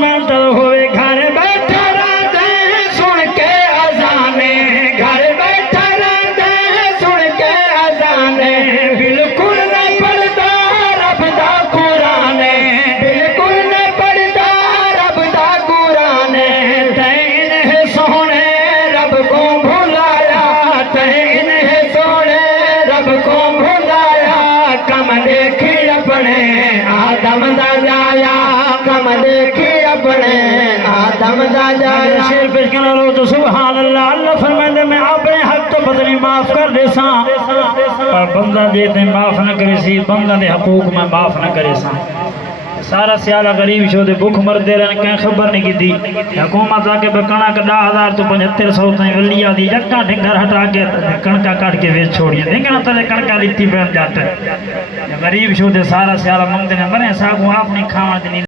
منتظر ہوئے گھر بیٹھا رہتا ہے سن کے اذانے گھر بیٹھا رہتا ہے سن کے اذانے بالکل نہ پڑھتا رب دا قرآن بالکل نہ پڑھتا رب دا قرآن انہیں سونے رب کو بھلایا انہیں سونے رب کو بھلایا کم دیکھی اپنے آدم دا جایا کم دیکھی اپنے آدم دا جایا شیر پیش کرنا لو تو سبحان اللہ اللہ فرمائے میں اپنے حق تو بدلی معاف کر دے ساں پر بندہ دیتے معاف نہ کرے سی بندہ دے حقوق میں معاف نہ کرے ساں سارا سیالہ غریب شو دے بھوک مر دے رہنے کہیں خبر نہیں کی دی حکومت آکے بکنا کا 10,000 تو 7500 تائیں ولیہ دی جکا ڈھنگر ہٹا کے کڑکا کٹ کے ویچ چھوڑی ڈھنگنا تلے کڑکا لیتی پہن جاتا ہے غریب شو دے سارا سیالہ منگتے ہیں مرے ساگوں آپ نہیں کھانا دنی